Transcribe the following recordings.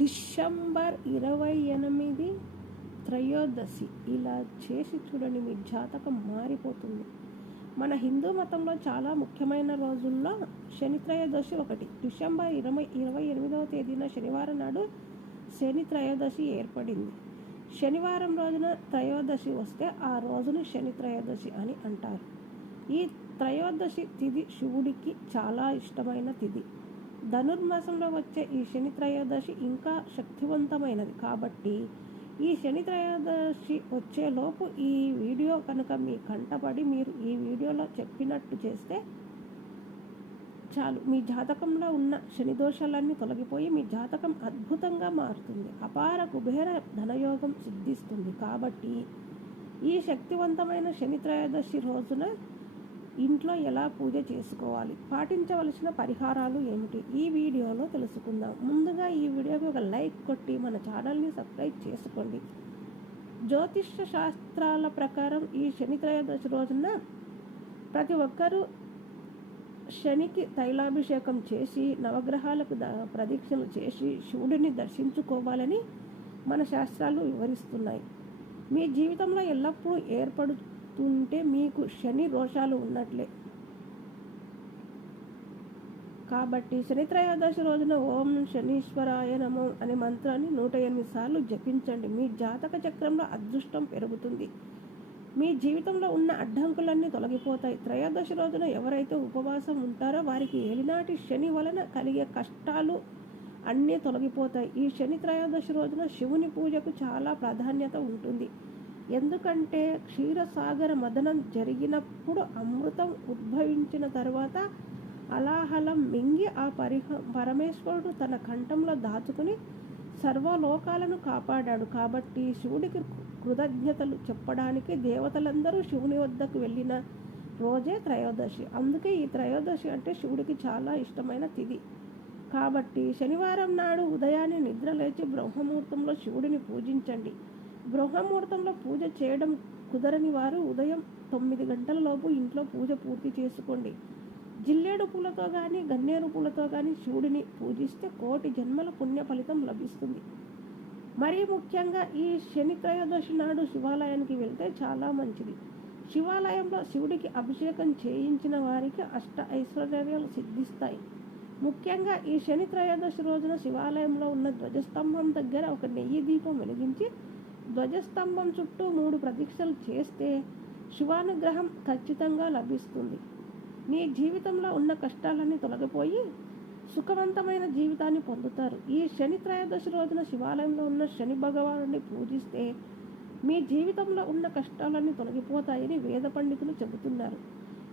December ఇరవై ఎనిమిది త్రయోదశి. ఇలా చేసి చూడండి మీ జాతకం మారిపోతుంది. మన హిందూ మతంలో చాలా ముఖ్యమైన రోజుల్లో శని త్రయోదశి ఒకటి. డిసెంబర్ ఇరవై ఇరవై ఎనిమిదవ తేదీన శనివారం నాడు శని త్రయోదశి ఏర్పడింది. శనివారం రోజున త్రయోదశి వస్తే ఆ రోజును శని త్రయోదశి అని అంటారు. ఈ త్రయోదశి తిథి శివుడికి చాలా ఇష్టమైన తిథి. ధనుర్మాసంలో వచ్చే ఈ శని త్రయోదశి ఇంకా శక్తివంతమైనది. కాబట్టి ఈ శని త్రయోదశి వచ్చేలోపు ఈ వీడియో కనుక మీ కంటపడి మీరు ఈ వీడియోలో చెప్పినట్టు చేస్తే చాలు. మీ జాతకంలో ఉన్న శని దోషాలన్నీ తొలగిపోయి మీ జాతకం అద్భుతంగా మారుతుంది. అపార కుబేర ధనయోగం సిద్ధిస్తుంది. కాబట్టి ఈ శక్తివంతమైన శని త్రయోదశి రోజున ఇంట్లో ఎలా పూజ చేసుకోవాలి? పాటించవలసిన పరిహారాలు ఏమిటి? ఈ వీడియోలో తెలుసుకుందాం. ముందుగా ఈ వీడియోకి ఒక లైక్ కొట్టి మన ఛానల్ని సబ్స్క్రైబ్ చేసుకోండి. జ్యోతిష శాస్త్రాల ప్రకారం ఈ శని త్రయోదశి రోజున ప్రతి ఒక్కరూ శనికి తైలాభిషేకం చేసి నవగ్రహాలకు ద ప్రదక్షిణలు చేసి శివుడిని దర్శించుకోవాలని మన శాస్త్రాలు వివరిస్తున్నాయి. మీ జీవితంలో ఎల్లప్పుడూ ఏర్పడు ఉంటే మీకు శని రోషాలు ఉన్నట్లే. కాబట్టి శని త్రయోదశి రోజున ఓం శనీశ్వరాయ నమో అనే మంత్రాన్ని నూట ఎనిమిది సార్లు జపించండి. మీ జాతక చక్రంలో అదృష్టం పెరుగుతుంది. మీ జీవితంలో ఉన్న అడ్డంకులన్నీ తొలగిపోతాయి. త్రయోదశి రోజున ఎవరైతే ఉపవాసం ఉంటారో వారికి ఏలినాటి శని వలన కలిగే కష్టాలు అన్నీ తొలగిపోతాయి. ఈ శని త్రయోదశి రోజున శివుని పూజకు చాలా ప్రాధాన్యత ఉంటుంది. ఎందుకంటే క్షీరసాగర మదనం జరిగినప్పుడు అమృతం ఉద్భవించిన తర్వాత అలాహలం మింగి ఆ పరిహ పరమేశ్వరుడు తన కంఠంలో దాచుకుని సర్వలోకాలను కాపాడాడు. కాబట్టి శివుడికి కృతజ్ఞతలు చెప్పడానికి దేవతలందరూ శివుని వద్దకు వెళ్ళిన రోజే త్రయోదశి. అందుకే ఈ త్రయోదశి అంటే శివుడికి చాలా ఇష్టమైన తిథి. కాబట్టి శనివారం నాడు ఉదయాన్నే నిద్ర లేచి బ్రహ్మముహూర్తంలో శివుడిని పూజించండి. బ్రహ్మముహూర్తంలో పూజ చేయడం కుదరని వారు ఉదయం తొమ్మిది గంటల లోపు ఇంట్లో పూజ పూర్తి చేసుకోండి. జిల్లేడు పూలతో కానీ గన్నేరు పూలతో కానీ శివుడిని పూజిస్తే కోటి జన్మల పుణ్య ఫలితం లభిస్తుంది. మరీ ముఖ్యంగా ఈ శని త్రయోదశి నాడు శివాలయానికి వెళ్తే చాలా మంచిది. శివాలయంలో శివుడికి అభిషేకం చేయించిన వారికి అష్ట ఐశ్వర్యాలు సిద్ధిస్తాయి. ముఖ్యంగా ఈ శని త్రయోదశి రోజున శివాలయంలో ఉన్న ధ్వజస్తంభం దగ్గర ఒక నెయ్యి దీపం వెలిగించి ధ్వజస్తంభం చుట్టూ మూడు ప్రదీక్షలు చేస్తే శివానుగ్రహం ఖచ్చితంగా లభిస్తుంది. మీ జీవితంలో ఉన్న కష్టాలన్నీ తొలగిపోయి సుఖవంతమైన జీవితాన్ని పొందుతారు. ఈ శని త్రయోదశి రోజున శివాలయంలో ఉన్న శని భగవానుని పూజిస్తే మీ జీవితంలో ఉన్న కష్టాలన్నీ తొలగిపోతాయని వేద పండితులు చెబుతున్నారు.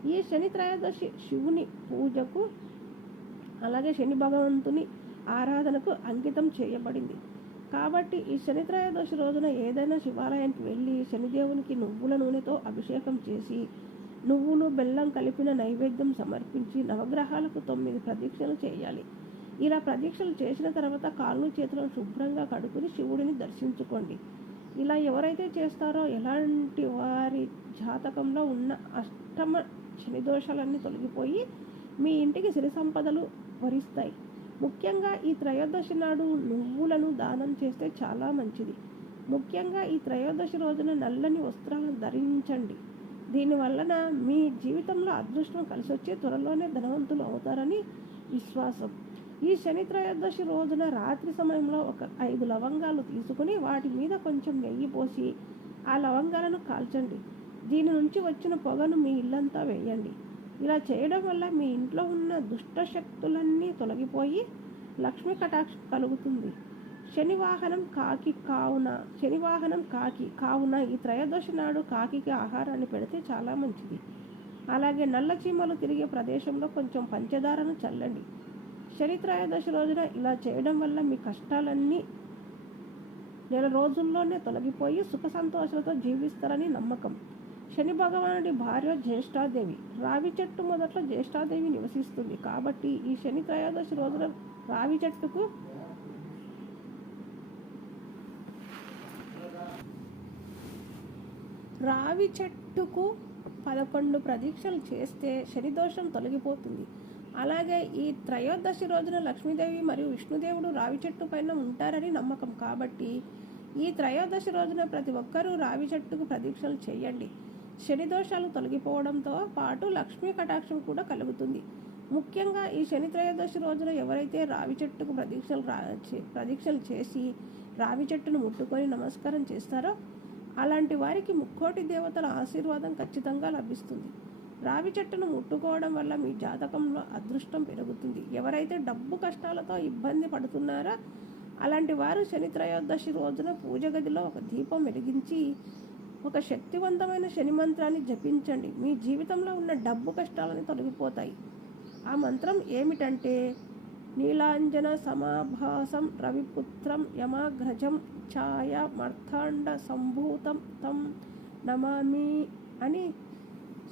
ఈ శని త్రయోదశి శివుని పూజకు అలాగే శని భగవంతుని ఆరాధనకు అంకితం చేయబడింది. కాబట్టి ఈ శనిత్రయోదశి రోజున ఏదైనా శివాలయానికి వెళ్ళి శనిదేవునికి నువ్వుల నూనెతో అభిషేకం చేసి నువ్వులు బెల్లం కలిపిన నైవేద్యం సమర్పించి నవగ్రహాలకు తొమ్మిది ప్రదీక్షలు చేయాలి. ఇలా ప్రదీక్షలు చేసిన తర్వాత కాళ్ళు చేతులను శుభ్రంగా కడుక్కుని శివుడిని దర్శించుకోండి. ఇలా ఎవరైతే చేస్తారో ఎలాంటి వారి జాతకంలో ఉన్న అష్టమ శని దోషాలన్నీ తొలగిపోయి మీ ఇంటికి సిరి సంపదలు వరిస్తాయి. ముఖ్యంగా ఈ త్రయోదశి నాడు నువ్వులను దానం చేస్తే చాలా మంచిది. ముఖ్యంగా ఈ త్రయోదశి రోజున నల్లని వస్త్రాలను ధరించండి. దీనివలన మీ జీవితంలో అదృష్టం కలిసి వచ్చి త్వరలోనే ధనవంతులు అవుతారని విశ్వాసం. ఈ శని త్రయోదశి రోజున రాత్రి సమయంలో ఒక ఐదు లవంగాలు తీసుకుని వాటి మీద కొంచెం నెయ్యి పోసి ఆ లవంగాలను కాల్చండి. దీని నుంచి వచ్చిన పొగను మీ ఇల్లంతా వేయండి. ఇలా చేయడం వల్ల మీ ఇంట్లో ఉన్న దుష్ట శక్తులన్నీ తొలగిపోయి లక్ష్మీ కటాక్షం కలుగుతుంది. శనివాహనం కాకి కావున శనివాహనం కాకి కావున ఈ త్రయోదశి నాడు కాకికి ఆహారాన్ని పెడితే చాలా మంచిది. అలాగే నల్ల చీమలు తిరిగే ప్రదేశంలో కొంచెం పంచదారను చల్లండి. శని త్రయోదశి రోజున ఇలా చేయడం వల్ల మీ కష్టాలన్నీ నెల రోజుల్లోనే తొలగిపోయి సుఖ సంతోషాలతో జీవిస్తారని నమ్మకం. శని భగవానుడి భార్య జ్యేష్ఠాదేవి. రావి చెట్టు మొదట్లో జ్యేష్ఠాదేవి నివసిస్తుంది. కాబట్టి ఈ శని త్రయోదశి రోజున రావి చెట్టుకు రావి చెట్టుకు పదకొండు ప్రదీక్షలు చేస్తే శనిదోషం తొలగిపోతుంది. అలాగే ఈ త్రయోదశి రోజున లక్ష్మీదేవి మరియు విష్ణుదేవుడు రావి చెట్టు పైన ఉంటారని నమ్మకం. కాబట్టి ఈ త్రయోదశి రోజున ప్రతి ఒక్కరూ రావి చెట్టుకు ప్రదీక్షలు చేయండి. శని దోషాలు తొలగిపోవడంతో పాటు లక్ష్మీ కటాక్షం కూడా కలుగుతుంది. ముఖ్యంగా ఈ శని త్రయోదశి రోజున ఎవరైతే రావి చెట్టుకు ప్రదీక్షలు రా ప్రదీక్షలు చేసి రావి చెట్టును ముట్టుకొని నమస్కారం చేస్తారో అలాంటి వారికి ముక్కోటి దేవతల ఆశీర్వాదం ఖచ్చితంగా లభిస్తుంది. రావి చెట్టును ముట్టుకోవడం వల్ల మీ జాతకంలో అదృష్టం పెరుగుతుంది. ఎవరైతే డబ్బు కష్టాలతో ఇబ్బంది పడుతున్నారో అలాంటి వారు శని త్రయోదశి రోజున పూజ గదిలో ఒక దీపం వెలిగించి ఒక శక్తివంతమైన శని మంత్రాన్ని జపించండి. మీ జీవితంలో ఉన్న డబ్బు కష్టాలని తొలగిపోతాయి. ఆ మంత్రం ఏమిటంటే నీలాంజన సమాభాసం రవిపుత్రం యమాగ్రజం ఛాయ మర్థాండ సంభూతం తం నమామి అని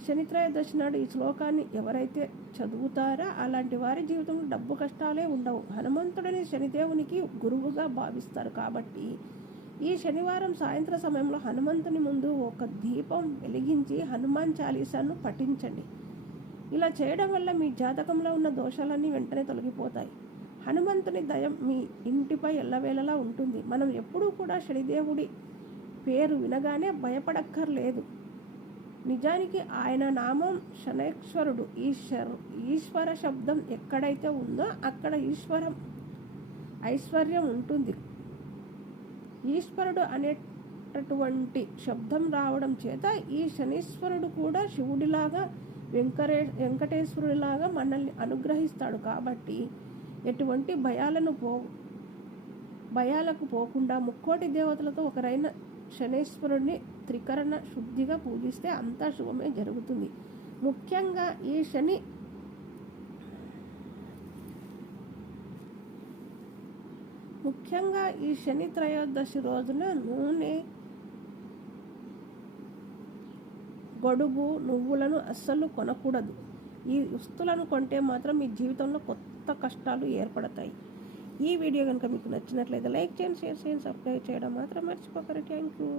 శనిత్రయోదశి నాడు ఈ శ్లోకాన్ని ఎవరైతే చదువుతారో అలాంటి వారి జీవితంలో డబ్బు కష్టాలే ఉండవు. హనుమంతుడిని శనిదేవునికి గురువుగా భావిస్తారు కాబట్టి ఈ శనివారం సాయంత్ర సమయంలో హనుమంతుని ముందు ఒక దీపం వెలిగించి హనుమాన్ చాలీసాను పఠించండి. ఇలా చేయడం వల్ల మీ జాతకంలో ఉన్న దోషాలన్నీ వెంటనే తొలగిపోతాయి. హనుమంతుని దయం మీ ఇంటిపై ఎల్లవేళలా ఉంటుంది. మనం ఎప్పుడూ కూడా శనిదేవుడి పేరు వినగానే భయపడక్కర్లేదు. నిజానికి ఆయన నామం శనేశ్వరుడు. ఈశ్వర్ ఈశ్వర శబ్దం ఎక్కడైతే ఉందో అక్కడ ఈశ్వరం ఐశ్వర్యం ఉంటుంది. ఈశ్వరుడు అనేటటువంటి శబ్దం రావడం చేత ఈ శనీశ్వరుడు కూడా శివుడిలాగా వెంకరే వెంకటేశ్వరుడిలాగా మనల్ని అనుగ్రహిస్తాడు. కాబట్టి ఎటువంటి భయాలను పో భయాలకు పోకుండా ముక్కోటి దేవతలతో ఒకరైన శనేశ్వరుడిని త్రికరణ శుద్ధిగా పూజిస్తే అంతా శుభమే జరుగుతుంది. ముఖ్యంగా ఈ శని ముఖ్యంగా ఈ శని త్రయోదశి రోజున నూనె గొడుగు నువ్వులను అస్సలు కొనకూడదు. ఈ దుస్తులను కొంటే మాత్రం మీ జీవితంలో కొత్త కష్టాలు ఏర్పడతాయి. ఈ వీడియో కనుక మీకు నచ్చినట్లయితే లైక్ చేయండి షేర్ చేయండి సబ్స్క్రైబ్ చేయడం మాత్రం మర్చిపోకరు థ్యాంక్ యూ.